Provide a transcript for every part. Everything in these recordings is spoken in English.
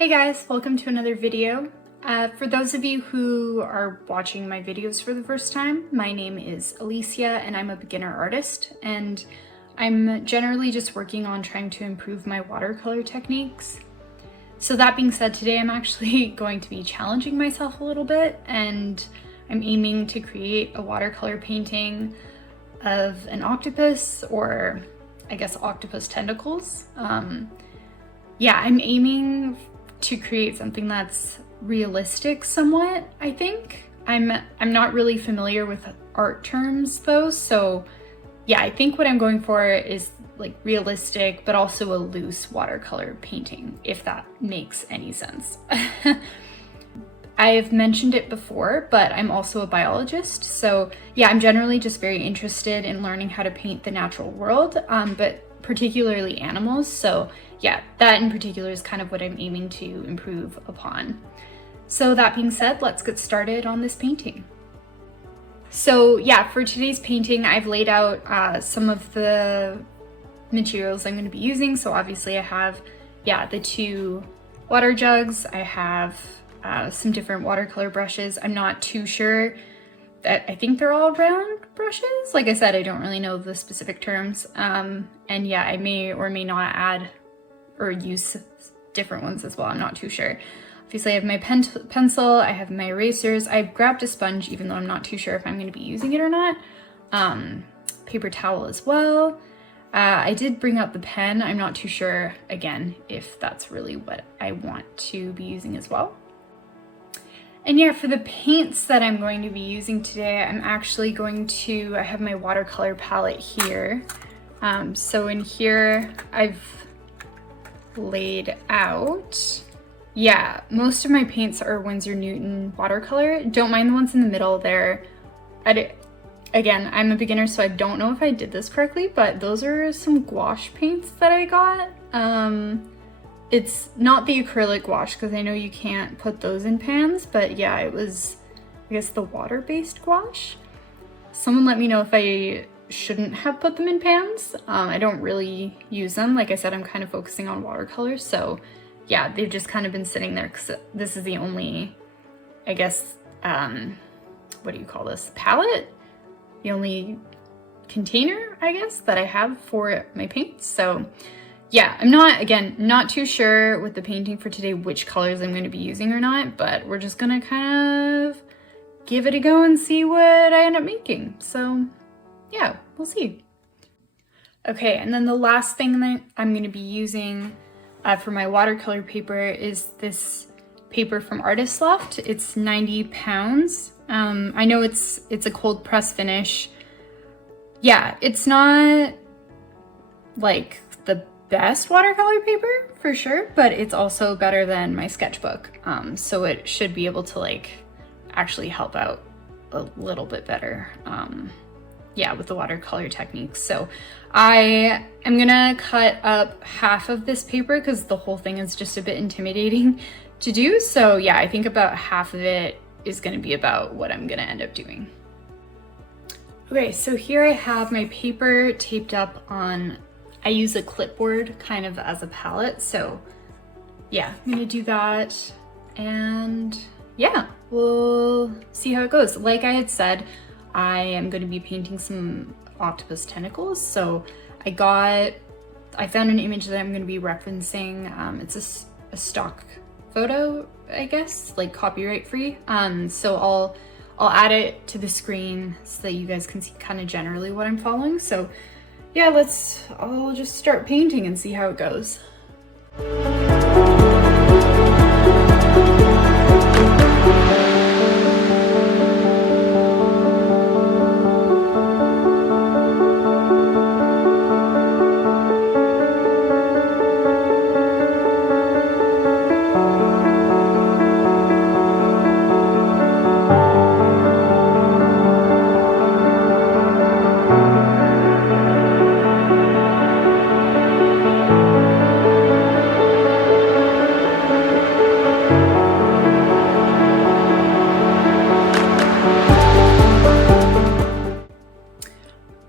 Hey guys, welcome to another video. For those of you who are watching my videos for the first time, my name is Alicia and I'm a beginner artist, and I'm generally just working on trying to improve my watercolor techniques. So that being said, today I'm actually going to be challenging myself a little bit, and I'm aiming to create a watercolor painting of an octopus, or I guess octopus tentacles. Yeah, I'm aiming to create something that's realistic somewhat, I think. I'm not really familiar with art terms though, so yeah, I think what I'm going for is like realistic, but also a loose watercolor painting, if that makes any sense. I've mentioned it before, but I'm also a biologist, so yeah, I'm generally just very interested in learning how to paint the natural world, but particularly animals. So yeah, that in particular is kind of what I'm aiming to improve upon. So that being said, let's get started on this painting. So yeah, for today's painting, I've laid out some of the materials I'm going to be using. So obviously I have, yeah, the two water jugs. I have some different watercolor brushes. I'm not too sure that I think they're all round brushes. Like I said, I don't really know the specific terms. And yeah, I may or may not add or use different ones as well. I'm not too sure. Obviously I have my pencil, I have my erasers. I grabbed a sponge, even though I'm not too sure if I'm going to be using it or not. Paper towel as well. I did bring out the pen. I'm not too sure, again, if that's really what I want to be using as well. And yeah, for the paints that I'm going to be using today, I'm actually going to, I have my watercolor palette here. So in here, I've laid out, yeah, most of my paints are Winsor Newton watercolor. Don't mind the ones in the middle there. Again, I'm a beginner, so I don't know if I did this correctly, but those are some gouache paints that I got. It's not the acrylic gouache, because I know you can't put those in pans, but yeah, it was, I guess, the water-based gouache. Someone let me know if I shouldn't have put them in pans. I don't really use them. Like I said, I'm kind of focusing on watercolors, so yeah, they've just kind of been sitting there because this is the only, I guess, what do you call this? Palette? The only container, I guess, that I have for my paints. So yeah, I'm not, again, not too sure with the painting for today which colors I'm going to be using or not, but we're just gonna kind of give it a go and see what I end up making. So yeah, we'll see. Okay, and then the last thing that I'm going to be using for my watercolor paper is this paper from Artist Loft. It's 90 pounds. I know it's a cold press finish. Yeah, it's not like the best watercolor paper for sure, but it's also better than my sketchbook. So it should be able to like actually help out a little bit better. Yeah, with the watercolor techniques. So I am gonna cut up half of this paper because the whole thing is just a bit intimidating to do. So yeah, I think about half of it is gonna be about what I'm gonna end up doing. Okay, so here I have my paper taped up on, I use a clipboard kind of as a palette. So yeah, I'm gonna do that, and yeah, we'll see how it goes. Like I had said, I am going to be painting some octopus tentacles. So I found an image that I'm going to be referencing. It's a stock photo, I guess, like copyright free. So I'll add it to the screen so that you guys can see kind of generally what I'm following. So yeah, I'll just start painting and see how it goes.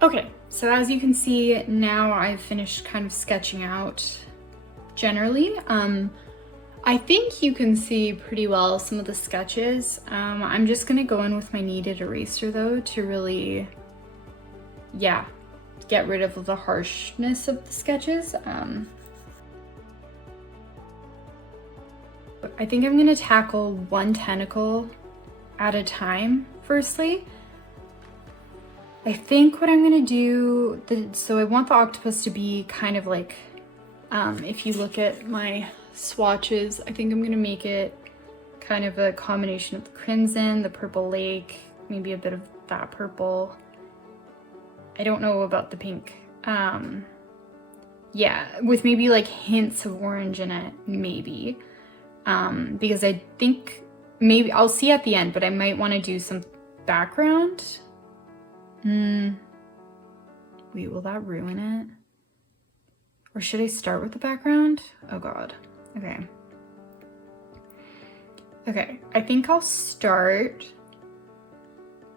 Okay, so as you can see, now I've finished kind of sketching out generally. I think you can see pretty well some of the sketches. I'm just gonna go in with my kneaded eraser though to really, yeah, get rid of the harshness of the sketches. I think I'm gonna tackle one tentacle at a time firstly. I think what I'm gonna do, so I want the octopus to be kind of like, if you look at my swatches, I think I'm gonna make it kind of a combination of the crimson, the purple lake, maybe a bit of that purple. I don't know about the pink. Yeah, with maybe like hints of orange in it, maybe. Because I think maybe I'll see at the end, but I might want to do some background. Wait, will that ruin it? Or should I start with the background? Oh God. Okay. Okay, I think I'll start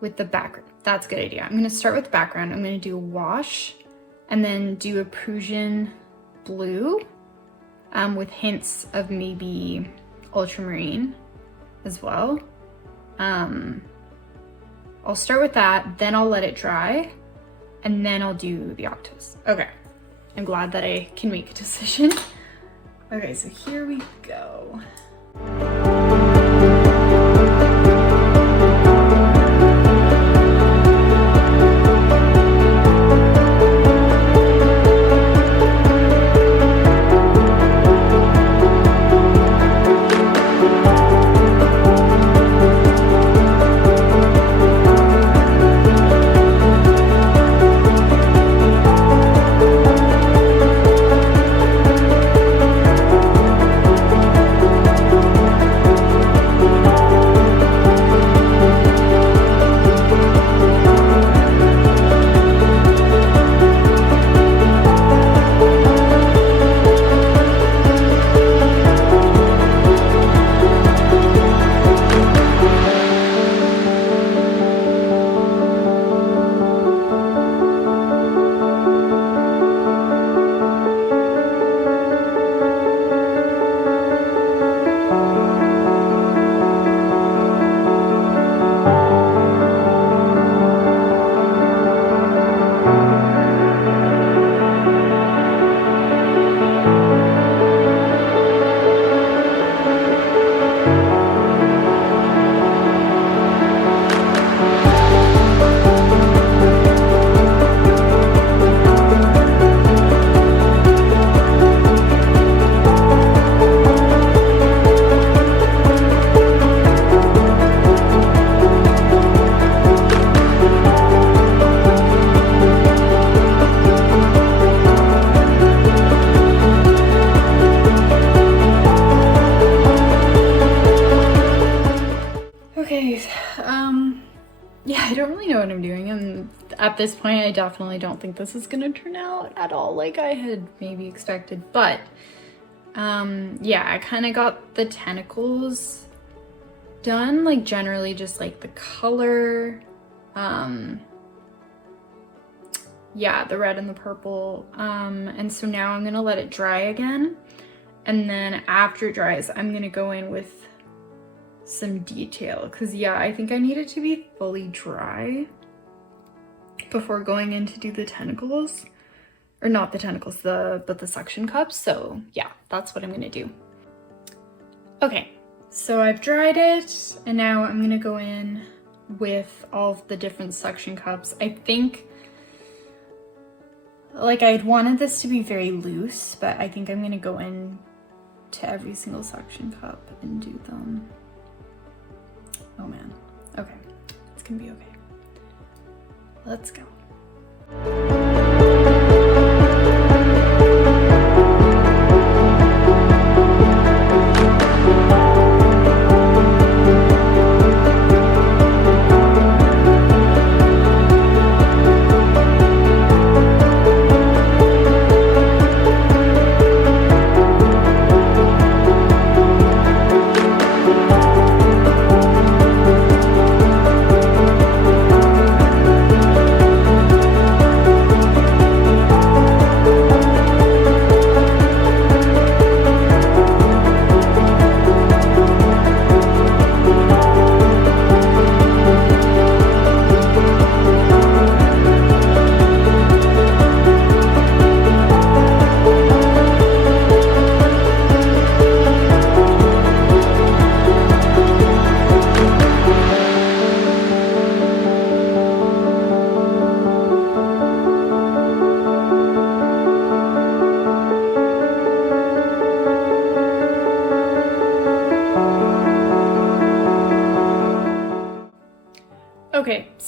with the background. That's a good idea. I'm gonna start with the background. I'm gonna do a wash and then do a Prussian blue with hints of maybe ultramarine as well. I'll start with that, then I'll let it dry, and then I'll do the octopus. Okay, I'm glad that I can make a decision. Okay, so here we go. Yeah, I don't really know what I'm doing, and at this point I definitely don't think this is gonna turn out at all like I had maybe expected, but yeah, I kind of got the tentacles done, like generally just like the color, yeah, the red and the purple, and so now I'm gonna let it dry again, and then after it dries I'm gonna go in with some detail, because yeah, I think I need it to be fully dry before going in to do the tentacles, or not the tentacles, but the suction cups. So yeah, that's what I'm gonna do. Okay, so I've dried it, and now I'm gonna go in with all of the different suction cups. I think, like, I'd wanted this to be very loose, but I think I'm gonna go in to every single suction cup and do them. Oh man, okay, it's gonna be okay. Let's go.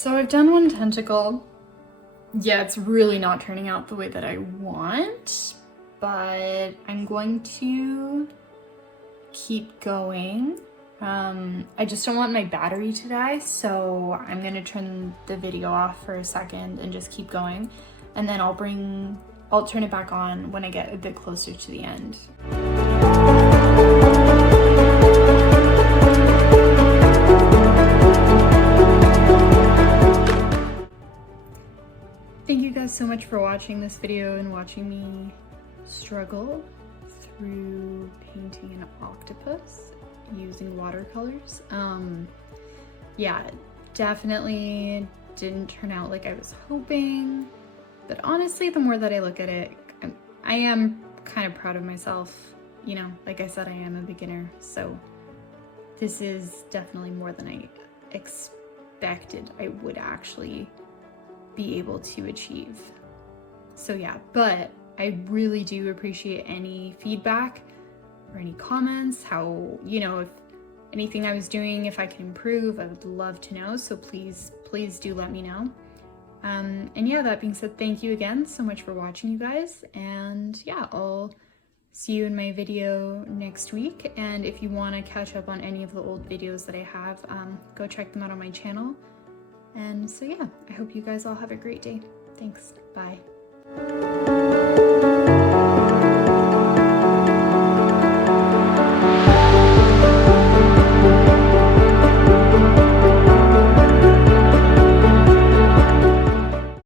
So I've done one tentacle. Yeah, it's really not turning out the way that I want, but I'm going to keep going. I just don't want my battery to die, so I'm gonna turn the video off for a second and just keep going, and then I'll turn it back on when I get a bit closer to the end. Thank you guys so much for watching this video and watching me struggle through painting an octopus using watercolors. Yeah, definitely didn't turn out like I was hoping, but honestly, the more that I look at it, I am kind of proud of myself. You know, like I said, I am a beginner, so this is definitely more than I expected I would actually be able to achieve. So yeah, but I really do appreciate any feedback or any comments, how, you know, if anything I was doing, if I can improve, I would love to know. So please do let me know. And yeah, that being said, thank you again so much for watching, you guys. And yeah, I'll see you in my video next week. And if you want to catch up on any of the old videos that I have, go check them out on my channel. And so yeah, I hope you guys all have a great day. Thanks. Bye.